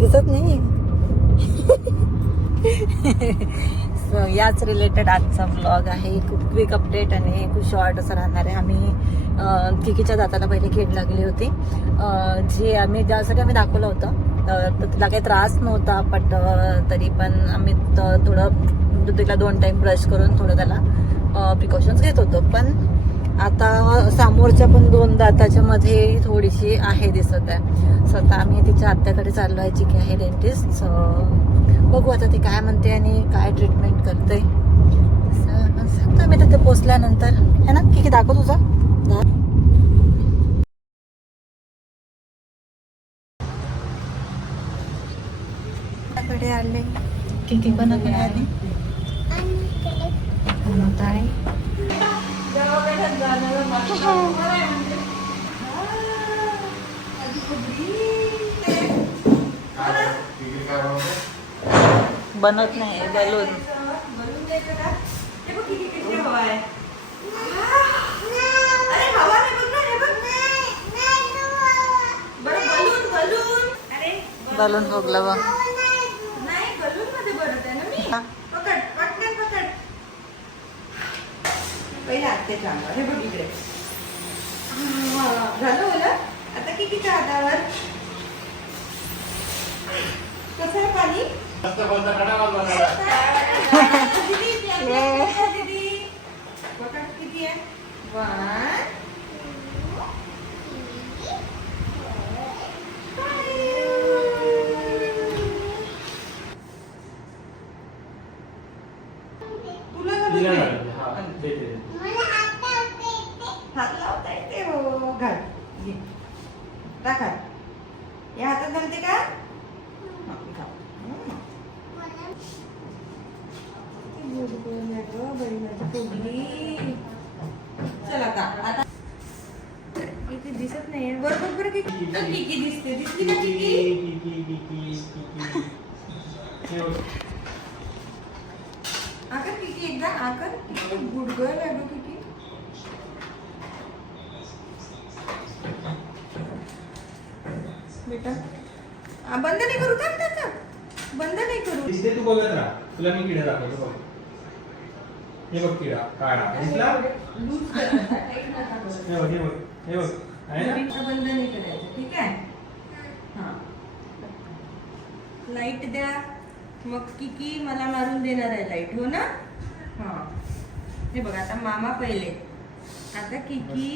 दिसत नाही. सो याच रिलेटेड आजचा ब्लॉग आहे. खूप क्विक अपडेट आणि खूप शॉर्ट असं राहणार आहे. आम्ही किकीच्या दाताला पहिले कीड लागली होती, जी आम्ही ज्यासाठी आम्ही दाखवलं होतं. तर तिला काही त्रास नव्हता, बट तरी पण आम्ही थोडं तिला 2 टाइम ब्रश करून थोडं त्याला प्रिकॉशन्स घेत होतो. पण आता समोरच्या पण 2 दाताच्या मध्ये थोडीशी आहे दिसत आहे. स्वतः आम्ही तिच्या आत्याकडे चाललो आहे, जी की आहे डेंटिस्ट. बघू आता ती काय म्हणते आणि काय ट्रीटमेंट करते. सांगतो मी तिथे पोचल्यानंतर, है ना. की दाखव तुझा कडे आले. किती कोणाकडे आली बनत नाही बलून. बलून भोगला बा. पहिले आत्याच्या अंगावर हे बघ इकडे झालं बोला. आता कितीच्या हातावर कसं आहे पाणी. दीदी बघा किती आहे. 1 हात लावता येते. हो घाल टाका. या हातात घालते का. चला आता इथे दिसत नाही बरोबर. किकी दिसते. दिसली का किकी. आकर किकी एकदा आकर. गुड गर्ल आहे गं किकी. बेटा बंद नाही करू. बंद नाही करू. दिसते तू बघत राहा. तुला मी किडा दाखवतो बघ. हे बघ किडा काळा दिसला. हे बघ आहे ना. बंद नाही करायचं. ठीक आहे. हा लाईट द्या. मग किकी मला मारून देणार आहे लाईट. हो ना. हा हे बघ आता मामा पहिले. आता किकी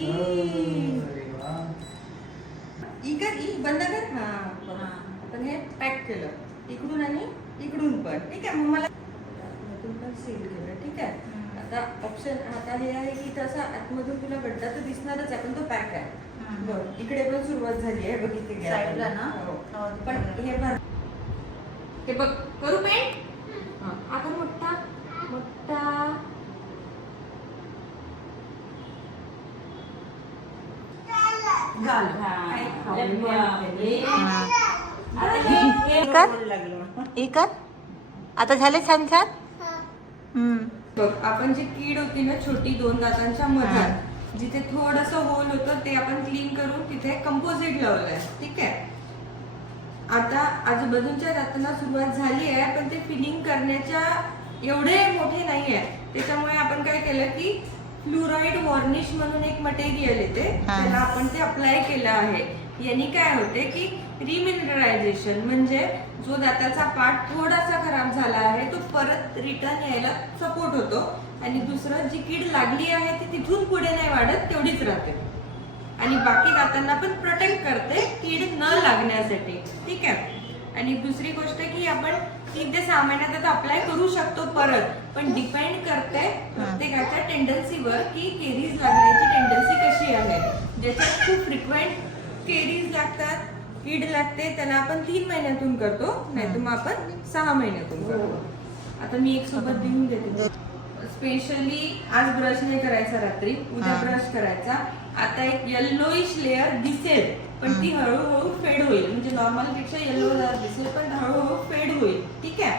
बंद कर. हा आपण हे पॅक केलं इकडून आणि इकडून पण. ठीक आहे. मग मला पण सील केलं. ठीक आहे. आता ऑप्शन आता हे आहे की तसं आतमधून तुला गड्डा तर दिसणारच आहे, पण तो पॅक आहे. बघ इकडे पण सुरुवात झाली आहे. बघ इथे साईडला ना. पण हे भर. हे बघ करू पेंट. आता मोठा आता झाले छान छान. बघ आपण जी कीड होती ना छोटी 2 दातांच्या मधात, जिथे थोडस होल होतं ते आपण क्लीन करून तिथे कंपोजिट लावलंय. ठीक आहे. आता आजूबाजूच्या दातांना सुरुवात झाली आहे, पण ते फिलिंग करण्याच्या एवढे मोठे नाही आहे. त्याच्यामुळे आपण काय केलं की फ्लोराईड वॉर्निश म्हणून एक मटेरियल येते, त्याला आपण ते अप्लाय केलं आहे. यांनी काय होते की रिमिनरलायझेशन म्हणजे जो दाताचा पार्ट थोडासा खराब झाला आहे तो परत रिटर्न यायला सपोर्ट होतो. आणि दुसरं जी कीड लागली आहे ती तिथून पुढे नाही वाढत, तेवढीच राहते. आणि बाकी दातांना पण प्रोटेक्ट करते कीड न लागण्यासाठी. ठीक आहे. आणि दुसरी गोष्ट की आपण 3 ते 6 महिन्यात आता अप्लाय करू शकतो परत, पण डिपेंड करते प्रत्येकाच्या टेंडन्सीवर की केरीज लागण्याची टेंडन्सी कशी आहे. ज्याच्यात खूप फ्रिक्वेंट केरीज लागतात, कीड लागते, त्याला आपण 3 महिन्यातून करतो, नाही तर मग आपण 6 महिन्यातून करतो. आता मी एक सोबत देऊन देते. स्पेशली आज ब्रश नाही करायचा रात्री, उद्या ब्रश करायचा. आता एक येल्लोइश लेअर दिसेल, पण ती हळूहळू फेड होईल. म्हणजे नॉर्मल पेक्षा येल्लो लेअर दिसेल, पण हळूहळू फेड होईल. ठीक आहे.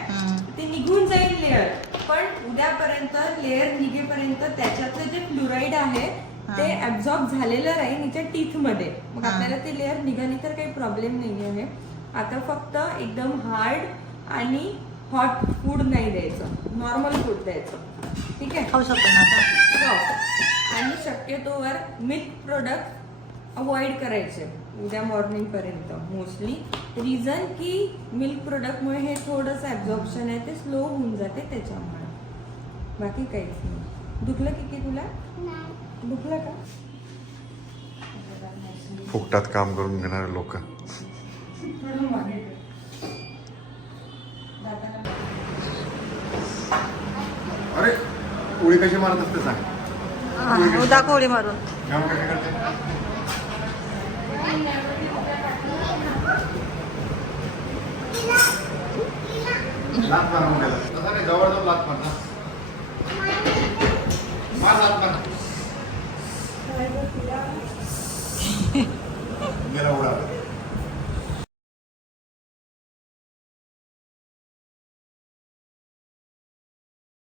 ते निघून जाईल लेअर, पण उद्यापर्यंत लेअर निघेपर्यंत त्याच्यातलं जे फ्लोराईड आहे ते ऍब्झॉर्ब झालेलं राहील तिच्या टीथ मध्ये. मग आपल्याला ते लेअर निघाली तर काही प्रॉब्लेम नाही आहे. आता फक्त एकदम हार्ड आणि हॉट फूड नाही द्यायचं, नॉर्मल फूड द्यायचं, ठीक आहे. खाऊ शकतो ना आता. हो. आणि शक्यतोवर मिल्क प्रोडक्ट अवॉइड करायचे उद्या मॉर्निंगपर्यंत मोस्टली. रिझन की मिल्क प्रोडक्टमुळे हे थोडंसं ॲब्झॉर्प्शन आहे ते स्लो होऊन जाते त्याच्यामुळे, बाकी काहीच नाही. दुखलं की तुला? दुखलं का? फुकटात काम करून घेणारे लोक. थोडं मागे कर. दाताला अरे उडी कशी मारत असते सांग. दाखव उडी मारून. काम कशी करते? लात मारा मुलाला. तसा नाही, जवळ जाऊन लात मार ना. मार लात मार. गेला उडा.